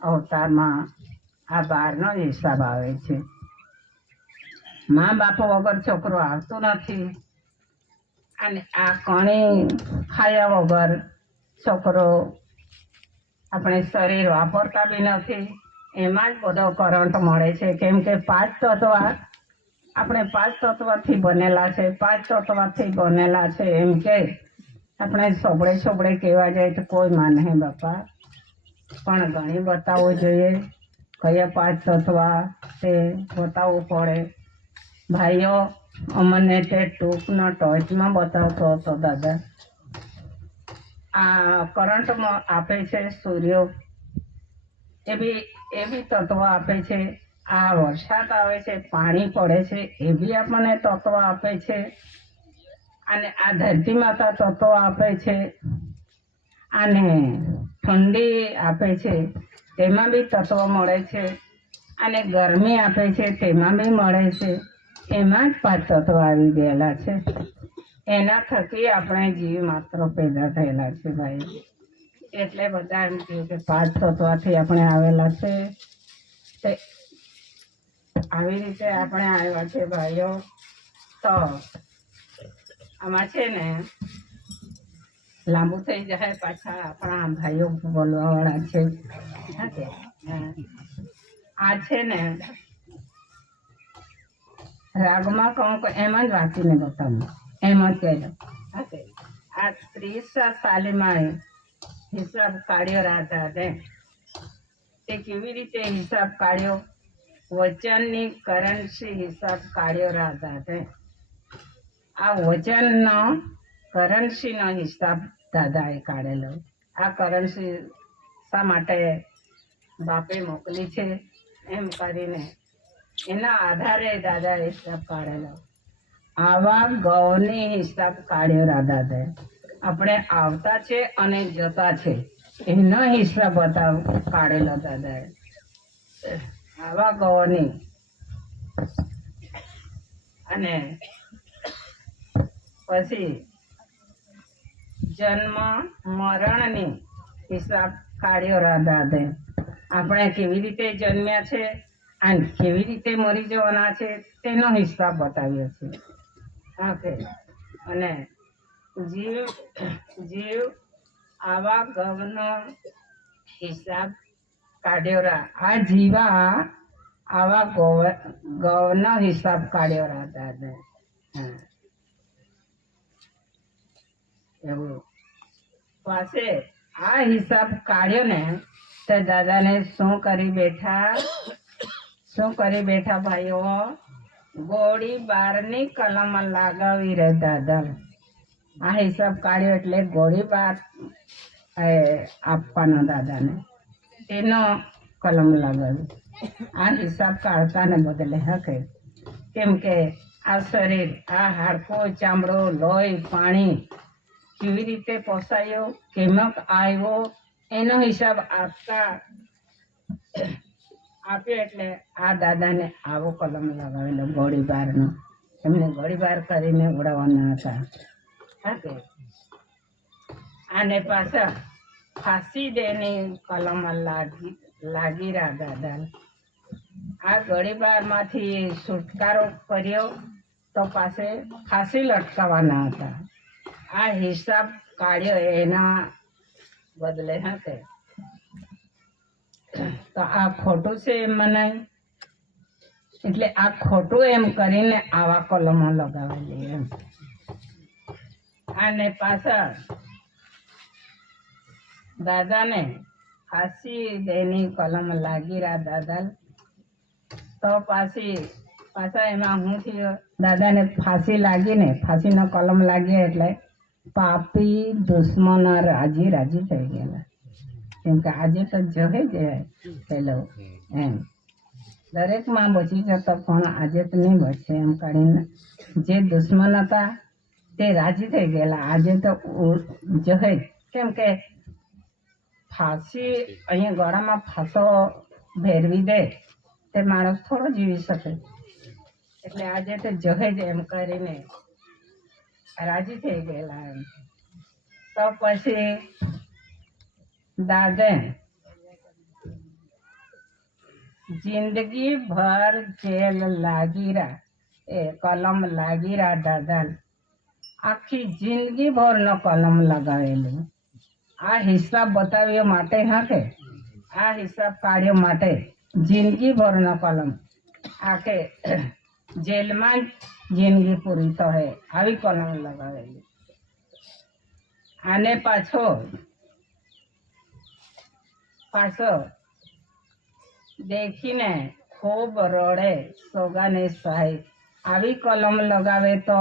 અવતારમાં આ 12નો જ હિસાબ આવે છે. મા બાપો વગર છોકરો આવતો નથી, અને આ કણી ખાયા વગર છોકરો આપણે શરીર વાપરતા બી નથી. એમાં જ બધો કરંટ મળે છે. કેમ કે 5 તત્વ આપણે 5 તત્વથી બનેલા છે. 5 તત્વથી બનેલા છે એમ કે આપણે સોબડે કહેવા જાય તો કોઈ માને બાપા, પણ ઘણી બતાવવું જોઈએ. કયા 5 તત્વ તે બતાવવું પડે. ભાઈઓ, અમને તે ટૂંકનો ટોચમાં બતાવતો હતો દાદા. આ કરંટમાં આપે છે સૂર્ય, એ બી તત્વ આપે છે. આ વરસાદ આવે છે, પાણી પડે છે, એ બી આપણને તત્વ આપે છે. અને આ ધરતી માતા તત્વ આપે છે. અને ઠંડી આપે છે, તેમાં બી તત્વ મળે છે. અને ગરમી આપે છે, તેમાં બી મળે છે. એમાં જ 5 તત્વ આવી ગયેલા છે. એના થકી આપણે જીવ માત્ર પેદા થયેલા છે ભાઈ. એટલે બધા એમ કહ્યું કે 5 તત્વથી આપણે આવેલા છે. તે આવી રીતે આપણે આવ્યા છે ભાઈઓ. તો આમાં છે ને લાંબુ થઈ જાય, પાછા આપણા ભાઈઓ બોલવાવાળા છે. આ છે ને રાગમાં કહું એમ જ વાંચીને બતાવું, એમ જ કહી દઉં. આ 30 સાલીમાં હિસાબ કાઢ્યો રાધા દે. તે કેવી રીતે હિસાબ કાઢ્યો? વચનની કરન્સી હિસાબ કાઢ્યો રાધા દે. આ વચનનો કરન્સીનો હિસાબ દાદાએ કાઢેલો. આ કરન્સી શા માટે બાપે મોકલી છે એમ કરીને એના આધારે દાદાએ હિસાબ કાઢેલો. આવા ગૌની હિસાબ કાઢ્યો રાધા. આપણે આવતા છે અને જતા છે એનો હિસાબ કાઢેલો દાદાએ. આવા ગૌની અને પછી જન્મ મરણની હિસાબ કાઢ્યો રાધા. આપણે કેવી રીતે જન્મ્યા છે અને કેવી રીતે મરી જવાના છે તેનો હિસાબ બતાવ્યો છે. ઓકે. અને જીવ આવા ગૌનો હિસાબ કાઢ્યો. આ જીવા આવા ગૌનો હિસાબ કાઢ્યો દાદા. એવું પાસે આ હિસાબ કાઢ્યો ને તો દાદાને શું કરી બેઠા ભાઈઓ? ગોળી 12ની કલમ લગાવી રહે દાદા. આ હિસાબ કાઢ્યો એટલે ગોળી 12 આપવાનો દાદાને, એનો કલમ લગાવી. આ હિસાબ કાઢતાને બદલે હકે. કેમ કે આ શરીર, આ હાડકું, ચામડો, લોહી, પાણી કેવી રીતે પોસાયો, કેમક આવ્યો એનો હિસાબ આપ્યો. એટલે આ દાદાને આવો કલમ લગાવેલો ગોળી 12નો. એમને ગોળી 12 કરીને ઉડાવવાના હતા. આને પાછા ફાંસી દેની કલમ લાગી રહ્યા દાદા. આ ગોળી 12માંથી છુટકારો કર્યો તો પાસે ફાંસી લટકાવવાના હતા. આ હિસાબ કાઢ્યો એના બદલે તો આ ખોટું છે એમ મનાય, એટલે આ ખોટું એમ કરીને આવા કલમો લગાવેલી એમ. અને પાછળ દાદાને ફાંસી દેની કલમ લાગી રહ્યા દાદા. તો પાછા એમાં શું થયું, દાદાને ફાંસી લાગીને ફાંસીનો કલમ લાગી એટલે પાપી દુશ્મનો રાજી રાજી થઈ ગયેલા. કેમ કે આજે તો જહે જ પેલો એમ દરેકમાં બચી જતો, પણ આજે તો નહીં બચે એમ કરીને જે દુશ્મન હતા તે રાજી થઈ ગયેલા. આજે તો જહે જ. કેમ કે ફાંસી અહીંયા ગળામાં ફાંસો ભેરવી દે તે માણસ થોડો જીવી શકે, એટલે આજે તો જહે જ એમ કરીને રાજી થઈ ગયેલા એમ. તો પછી દાદે જિંદગી ભર જેલ લાગી રહ્યા, એ કલમ લાગી રહ્યા દાદા. આખી જિંદગી ભર નો કલમ લગાવેલું. આ હિસાબ બતાવ્યો માટે, હા કે આ હિસાબ કાઢ્યો માટે જિંદગી ભર નો કલમ, આખે જેલમાં જિંદગી પૂરી થાય આવી કલમ લગાવેલી. આને પાછો દેખીને ખૂબ રડે સોગાને સાહેબ. આવી કલમ લગાવે તો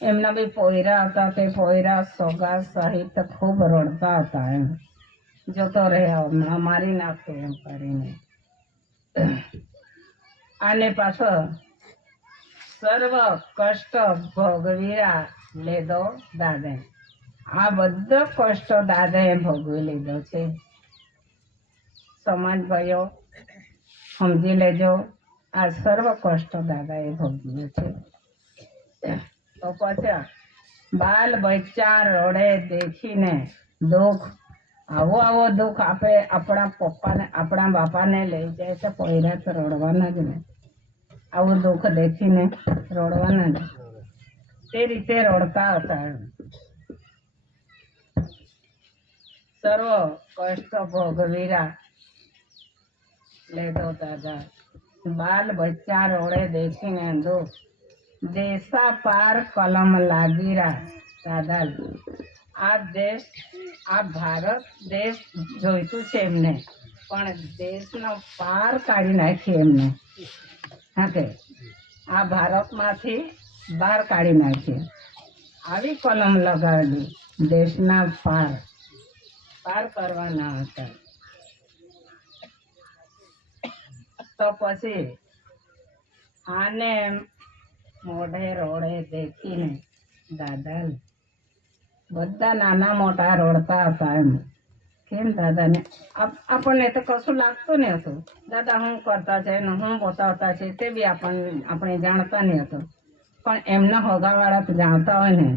એમના બી પોયરા હતા, તે પોયરા સોગા સહિત ખૂબ રડતા હતા એમ. જતો રહ્યા મારી નાખે એમ કરીને. આને પાછો સર્વ કષ્ટ ભોગવીરા લીધો દાદે. આ બધો કષ્ટ દાદાએ ભોગવી લીધો છે. સમાજ ભાઈઓ સમજી લેજો, આ સર્વ કષ્ટ દાદાએ ભોગવ્યું છે. તો પછી બાલ બચ્ચા રડે દેખીને દુઃખ, આવો દુઃખ આપે આપણા પપ્પાને આપણા બાપાને લઈ જાય તો પહેલા તો રડવાના જ ને. આવું દુઃખ દેખીને રડવાના જ. તે રીતે રડતા હતા. સર્વ કષ્ટ ભોગવીરા લેતો દાદા. બાલ બચ્ચા રોડે દેખીને દુઃખ, દેશા પાર કલમ લાગી રહ્યા દાદા. આ દેશ, આ ભારત દેશ જોઈતું છે એમને, પણ દેશનો પાર કાઢી નાખી એમને. હા કે આ ભારતમાંથી બહાર કાઢી નાખી આવી કલમ લગાવેલી. દેશના પાર કરવાના હતા. તો પછી આને મોઢે રોડે દેખીને દાદા બધા નાના મોટા રોડતા હતા એમ. કેમ દાદાને આપણને તો કશું લાગતું નહીં હતું. દાદા શું કરતા છે ને શું બતાવતા છે તે બી આપણે જાણતા નહીં હતું. પણ એમના હોગાવાળા તો જાણતા હોય ને,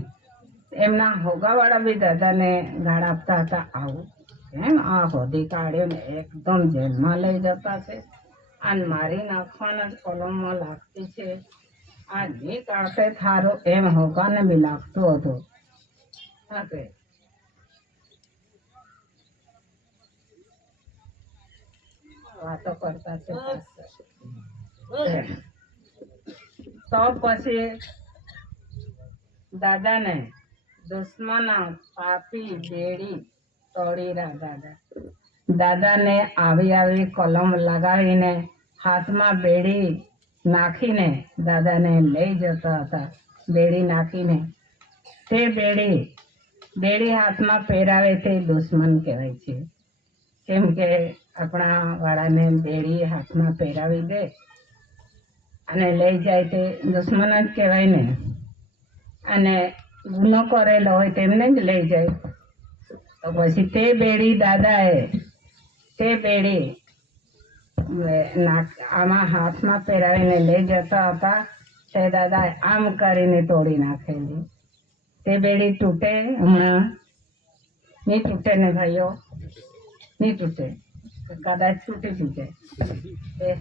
એમના હોગાવાળા બી દાદાને ગાળ આપતા હતા. આવું કેમ આ હોદી કાઢ્યો ને એકદમ જેલમાં લઈ જતા છે, અને મારી નાખવાના જ કલમમાં લાગતી છે, આ નહીં કાઢતે થારું એમ હોગાને બી લાગતું હતું. હા કે વાતો કરતા છે. તો પછી દાદાને દુશ્મના પાપી બેડી તોડી રહ્યા દાદા. દાદાને આવી કલમ લગાવીને હાથમાં બેડી નાખીને દાદાને લઈ જતા હતા. બેડી નાખીને તે બેડી હાથમાં પહેરાવે તે દુશ્મન કહેવાય છે. કેમ કે આપણા વાળાને બેડી હાથમાં પહેરાવી દે અને લઈ જાય તે દુશ્મન જ કહેવાય ને. અને ગુનો કરેલો હોય તેમને જ લઈ જાય. તો પછી તે બેડી દાદાએ આમાં હાથમાં પહેરાવીને લઈ જતા હતા. તે દાદાએ આમ કરીને તોડી નાખેલી. તે બેડી તૂટે હમણાં? નહીં તૂટે ને ભાઈઓ, નહીં તૂટે. કદાચ તૂટી જાય.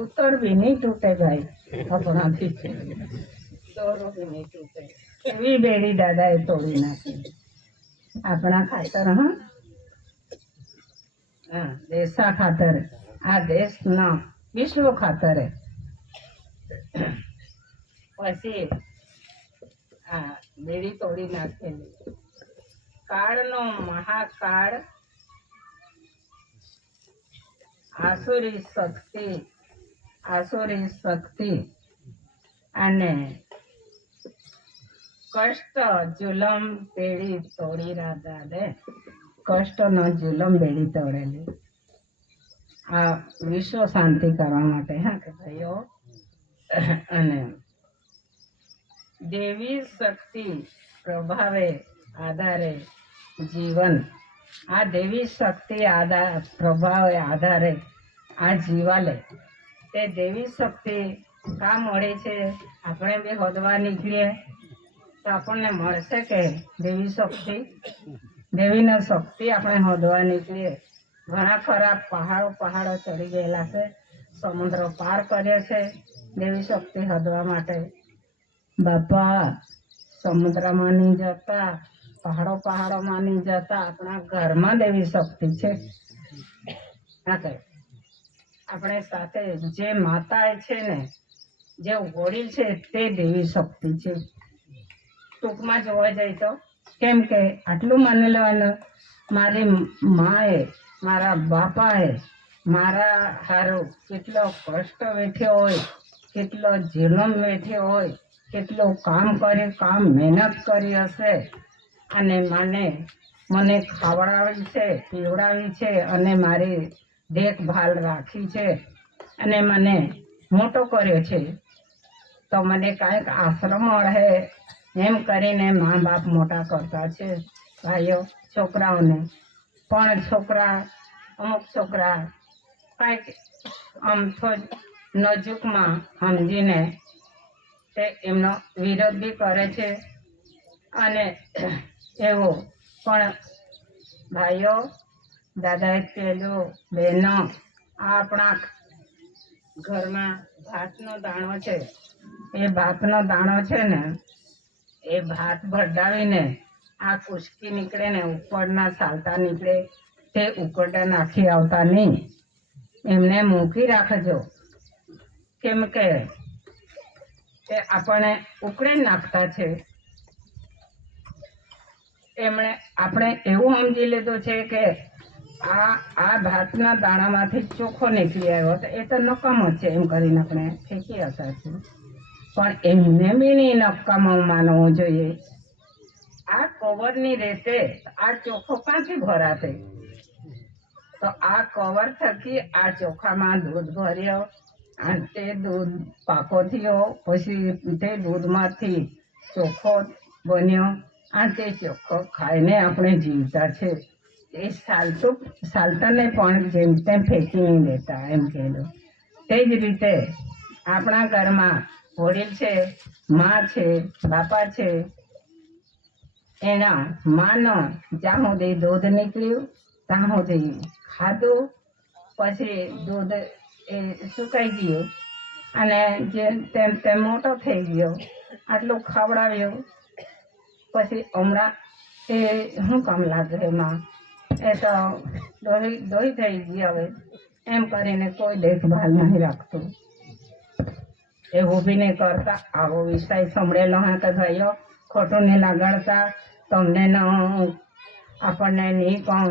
ઉત્તર બી નહીં તૂટે ભાઈ આપણાથી, દોરો બી નહીં તૂટે. એવી બેડી દાદાએ તોડી નાખી આપણા ખાતર. હા, દેશા ખાતર, આ દેશના વિશ્વ ખાતરે. પછી આ બેડી તોડી નાખેલી. કાળનો મહાકાળ, આસુરી શક્તિ અને કષ્ટ જુલમ બેડી તોડી રાધા દે. કષ્ટનો જુલમ બેડી તોડેલી. આ વિશ્વ શાંતિ કરવા માટે, હા કે ભાઈઓ. અને દેવી શક્તિ પ્રભાવે આધારે જીવન, આ દેવી શક્તિ પ્રભાવે આધારે આ જીવાલે. તે દેવી શક્તિ કા મળે છે? આપણે બી હોદવા નીકળીએ તો આપણને મળશે કે દેવી શક્તિ? દેવીની શક્તિ આપણે હોદવા નીકળીએ. ઘણા ખરા પહાડો ચડી ગયેલા છે, સમુદ્ર પાર કર્યો છે દેવી શક્તિ હોદવા માટે. બાપા, સમુદ્રમાં નહીં જતા, પહાડોમાં નહીં જતા, આપણા ઘરમાં દેવી શક્તિ છે. આપણે સાથે જે માતા છે ને, જે વડીલ છે, તે દેવી શક્તિ છે. ટૂંકમાં જોવા જાય તો, કેમ કે આટલું માની લેવાનું, મારી માએ, મારા બાપાએ મારા હારું કેટલો કષ્ટ વેઠ્યો હોય, કેટલો જુલમ વેઠ્યો હોય, કેટલું કામ મહેનત કરી હશે, અને મને ખવડાવી છે, પીવડાવી છે, અને મારી દેખભાલ રાખી છે, અને મને મોટો કર્યો છે. તો મને કાંઈક આશ્રમ મળે એમ કરીને મા બાપ મોટા કરતા છે ભાઈઓ છોકરાઓને. પણ અમુક છોકરા કાંઈક આમ નજીકમાં સમજીને તે એમનો વિરોધ બી કરે છે. અને એવું પણ ભાઈઓ, દાદાએ કહેલું, બહેનો, આપણા ઘરમાં ભાતનો દાણો છે, એ ભાતનો દાણો છે ને, એ ભાત ભરડાવીને આ કુસકી નીકળે ને, ઉપરના ચાલતા નીકળે, તે ઉકરડા નાખી આવતા નહીં. એમને મૂકી રાખજો, કેમ કે તે આપણે ઉકળે નાખતા છે. આપણે એવું સમજી લીધું છે કે આ ભાતના દાણામાંથી ચોખ્ખો નીકળી આવ્યો, તો એ તો નકામો છે એમ કરીને આપણે ફેંકી હતા છે. પણ એમને બી નહીં નકામો માનવો જોઈએ. આ કવરની રેતે આ ચોખ્ખો ક્યાંથી ભરાશે? તો આ કવર થકી આ ચોખામાં દૂધ ભર્યો, અને તે દૂધ પાકો થયો, પછી તે દૂધમાંથી ચોખ્ખો બન્યો, અને તે ચોખ્ખો ખાઈને આપણે જીવતા છે. એ સાલતાને પણ જેમ તેમ ફેંકી નહીં દેતા એમ કહેલું. તે જ રીતે આપણા ઘરમાં વડીલ છે, મા છે, બાપા છે, એના માનો જ્યાં સુધી દૂધ નીકળ્યું ત્યાં સુધી ખાધું, પછી દૂધ એ સુકાઈ ગયું, અને જેમ તેમ મોટો થઈ ગયો, આટલું ખવડાવ્યું. પછી હમણાં એ શું કામ લાગે એમાં? એ તો દોહી થઈ ગઈ હવે, એમ કરીને કોઈ દેખભાલ નહીં રાખતું. એવું બી નહીં કરતા. આવો વિષય સંભળેલો હા તો ભાઈઓ, ખોટું નહીં લગાડતા. તમને આપણને નહીં કહું,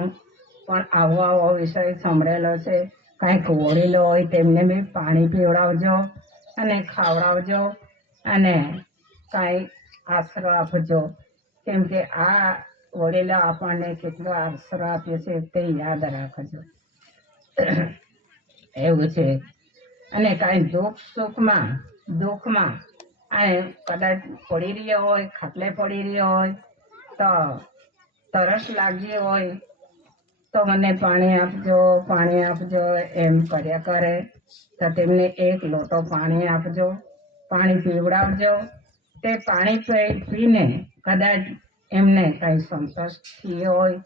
પણ આવો વિષય સંભળેલો છે. કાંઈક વડીલો હોય તેમને બી પાણી પીવડાવજો, અને ખવડાવજો, અને કાંઈ આશરો આપજો. કેમ કે આ વડીલો આપણને કેટલો આશરો આપ્યો છે તે યાદ રાખજો. એવું છે. અને કાંઈ દુઃખમાં કદાચ પડી રહ્યો હોય, ખાટલે પડી રહ્યો હોય, તો તરસ લાગી હોય, તો મને પાણી આપજો એમ કર્યા કરે, તો તેમને એક લોટો પાણી આપજો, પાણી પીવડાવજો. તે પાણી પીને કદાચ એમને કંઈ સંતોષ થયો હોય,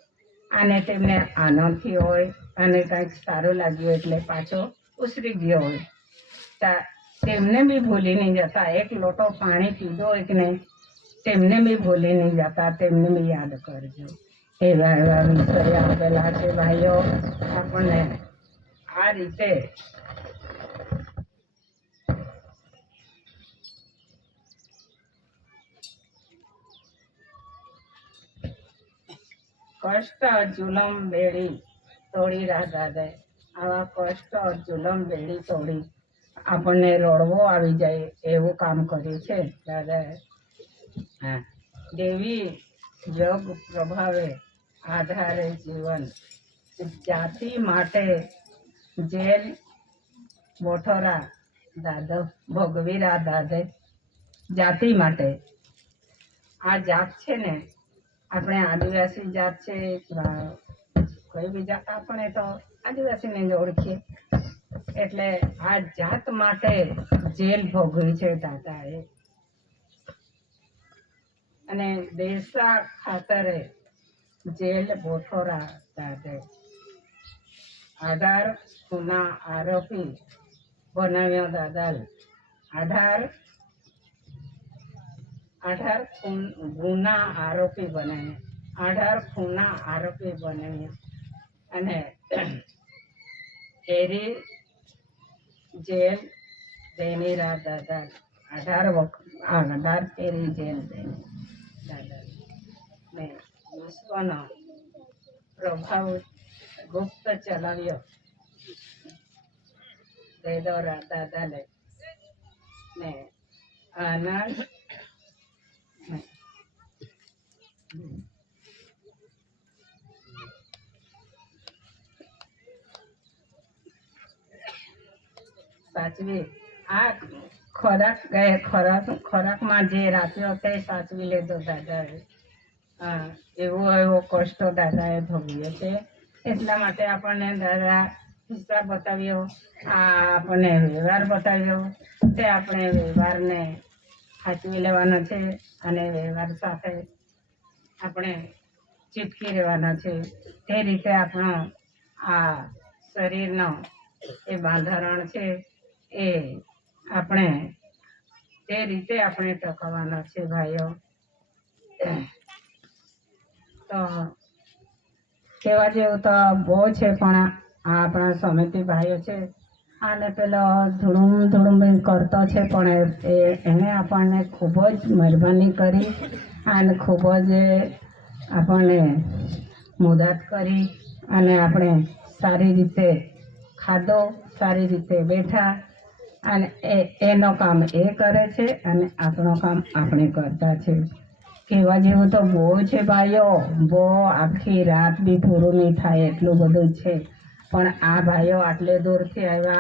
અને તેમને આનંદ થયો હોય, અને કંઈક સારું લાગ્યું એટલે પાછો ઉસરી ગયો હોય, તેમને બી ભૂલી નહીં જતા. એક લોટો પાણી પીધો હોય કે નહીં, તેમને બી ભૂલી નહીં જતા, તેમને બી યાદ કરજો. એવા એવા વિષય આપેલા છે ભાઈઓ. આપણને આ રીતે કષ્ટ જુલમ બેડી તોડી દાદાએ આવા કષ્ટ જુલમ બેડી તોડી આપણને રડવો આવી જાય એવું કામ કર્યું છે દાદાએ. હા, દેવી યોગ પ્રભાવે આધારે જીવન જાતિ માટે જેલ બોઠોરા દાદા ભોગવીરા દાદે. જાતિ માટે આ જાત છે ને, આપણે આદિવાસી જાત છે, કોઈ બી જાત આપણે તો આદિવાસીને જ ઓળખીએ. એટલે આ જાત માટે જેલ ભોગવી છે દાદાએ. અને દેશા ખાતરે જેલ બોઠોરા દાદે. આધાર ગુના આરોપી બનાવ્યો દાદા. આધાર ગુના આરોપી બનાવ્યો. 18 ગુના આરોપી બનાવ્યો અને એરી જેલ દેની રા દાદા. 18 ફેરી જેલ દેની દાદા ને વિશ્વનો પ્રભાવ ગુપ્ત ચલાવ્યો દેદો રા દાદાને ને અનાજ સાચવી આ ખોરાકમાં જે રાખ્યો તે સાચવી લેતો દાદાએ. એવો કષ્ટો દાદાએ ભોગવ્યો છે. એટલા માટે આપણને દાદા હિસાબ બતાવ્યો, આપણને વ્યવહાર બતાવ્યો. તે આપણે વ્યવહારને સાચવી લેવાનો છે અને વ્યવહાર સાથે આપણે ચીપકી રહેવાના છે. તે રીતે આપણો આ શરીરનો એ બંધારણ છે એ આપણે તે રીતે આપણે ટકાવવાના છે ભાઈઓ. તો કહેવા જેવું તો બહુ છે, પણ આ આપણા સમિતિ ભાઈઓ છે આને પેલો ધૂળુમ કરતો છે, પણ એણે આપણને ખૂબ જ મહેરબાની કરી અને ખૂબ જ આપણને મદદ કરી અને આપણે સારી રીતે ખાધો, સારી રીતે બેઠા અને એનો કામ એ કરે છે અને આપણો કામ આપણે કરતા છે. કહેવા જેવું તો બહુ છે ભાઈઓ, બહુ આખી રાત બી પૂરું નહીં થાય એટલું બધું છે. પણ આ ભાઈઓ આટલે દૂરથી આવ્યા